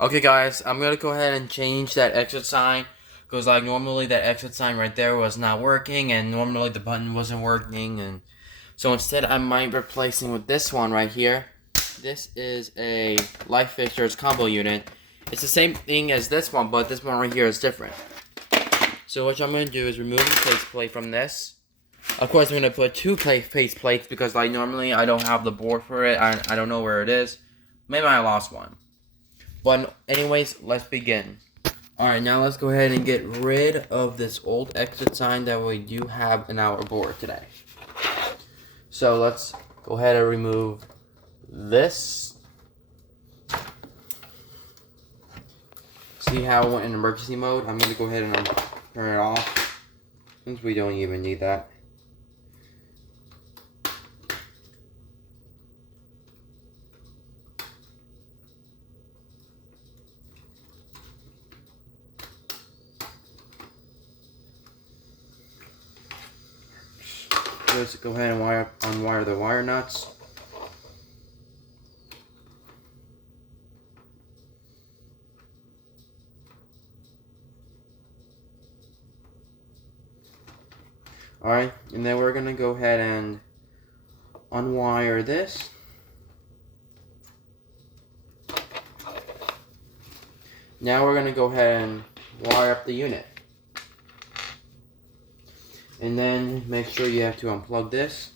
Okay guys, I'm gonna go ahead and change that exit sign because like normally that exit sign right there was not working and normally the button wasn't working, and so instead I might replacing with this one right here. This is a light fixtures combo unit. It's the same thing as this one, but this one right here is different. So what I'm gonna do is remove the faceplate from this. Of course I'm gonna put two faceplates because like normally I don't have the board for it. I don't know where it is. Maybe I lost one. But anyways, let's begin. Alright, now let's go ahead and get rid of this old exit sign that we do have in our board today. So let's go ahead and remove this. See how it went in emergency mode? I'm going to go ahead and turn it off since we don't even need that. Just go ahead and unwire the wire nuts. Alright, and then we're going to go ahead and unwire this. Now we're going to go ahead and wire up the unit. And then make sure you have to unplug this.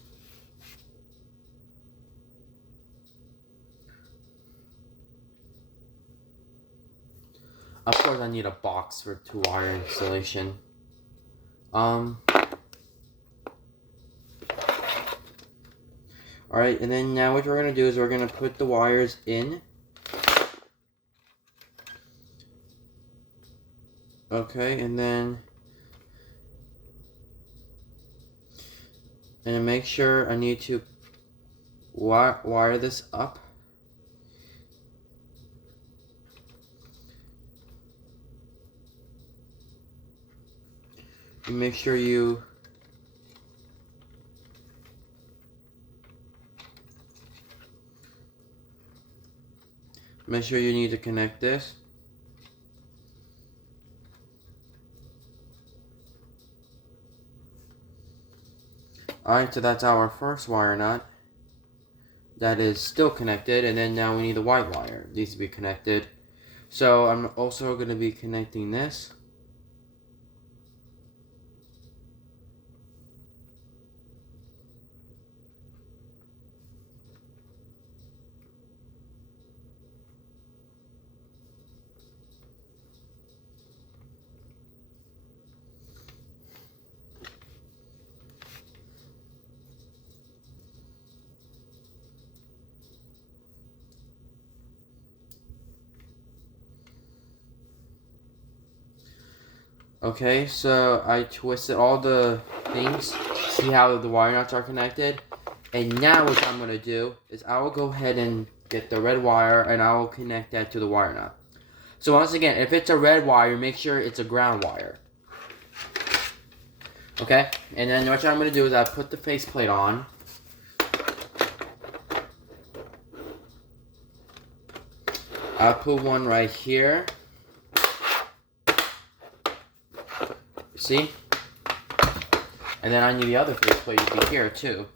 Of course I need a box for 2-wire installation. Alright, and then now what we're going to do is we're going to put the wires in. Okay, and then make sure I need to wire this up. And make sure you need to connect this. Alright, so that's our first wire nut. That is still connected, and then now we need the white wire. It needs to be connected. So I'm also going to be connecting this. Okay, so I twisted all the things. See how the wire nuts are connected? And now what I'm going to do is I will go ahead and get the red wire and I will connect that to the wire nut. So once again, if it's a red wire, make sure it's a ground wire. Okay, and then what I'm going to do is I put the faceplate on. I'll put one right here. See? And then I need the other faceplate to be here too.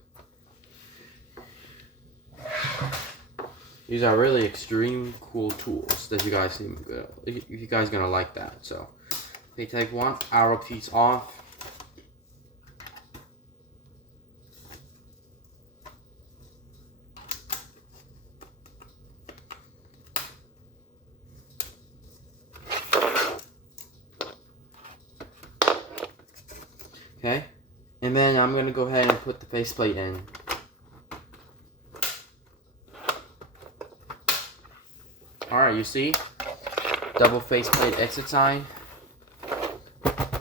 These are really extreme cool tools that you guys seem good. You guys gonna like that. So they take one arrow piece off. Okay, and then I'm gonna go ahead and put the faceplate in. Alright, you see? Double faceplate exit sign.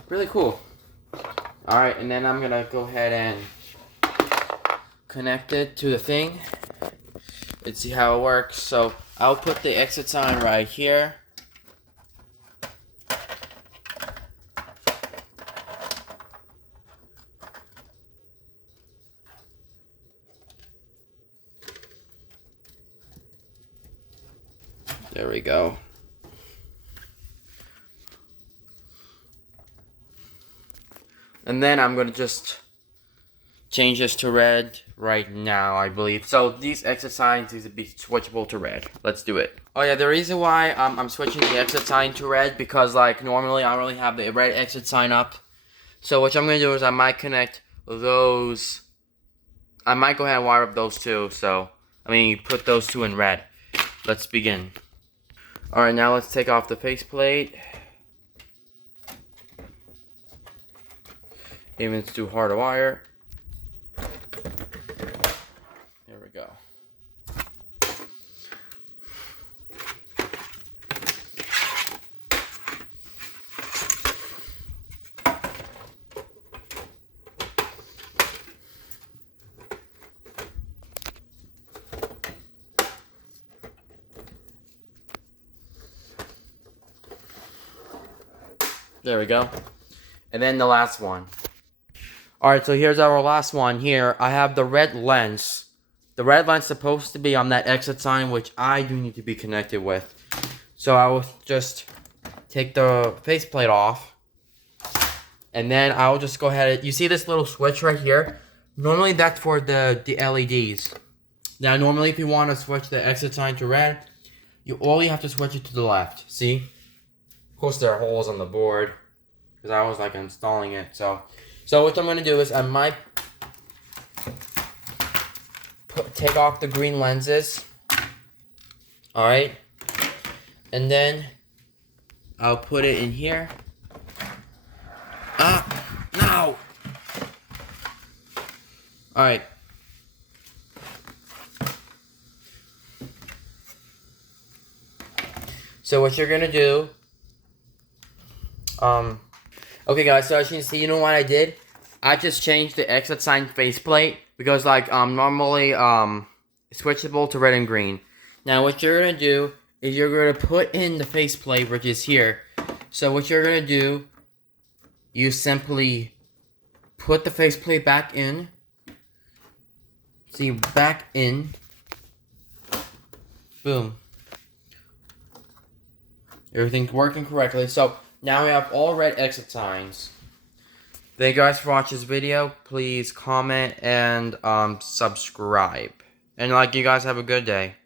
Really cool. Alright, and then I'm gonna go ahead and connect it to the thing. Let's see how it works. So I'll put the exit sign right here. There we go. And then I'm gonna just change this to red right now, I believe. So these exit signs need to be switchable to red. Let's do it. Oh yeah, the reason why I'm switching the exit sign to red, because like normally I only have the red exit sign up. So what I'm gonna do is I might connect those. I might go ahead and wire up those two. So put those two in red. Let's begin. All right, now let's take off the faceplate. Even it's too hard to wire. There we go. There we go. And then the last one. Alright, so here's our last one here. I have the red lens. The red lens is supposed to be on that exit sign, which I do need to be connected with. So I will just take the faceplate off. And then I'll just go ahead. You see this little switch right here? Normally that's for the LEDs. Now normally if you want to switch the exit sign to red, you only have to switch it to the left. See? Of course there are holes on the board, because I was like installing it. So what I'm going to do is I might take off the green lenses. Alright. And then I'll put it in here. No! Alright. So what you're going to do... Okay guys, so as you can see, you know what I did? I just changed the exit sign faceplate because like normally it's switchable to red and green. Now what you're gonna do is you're gonna put in the faceplate, which is here. So what you're gonna do, you simply put the faceplate back in. See, back in. Boom. Everything's working correctly. So now we have all red exit signs. Thank you guys for watching this video. Please comment and subscribe. And you guys have a good day.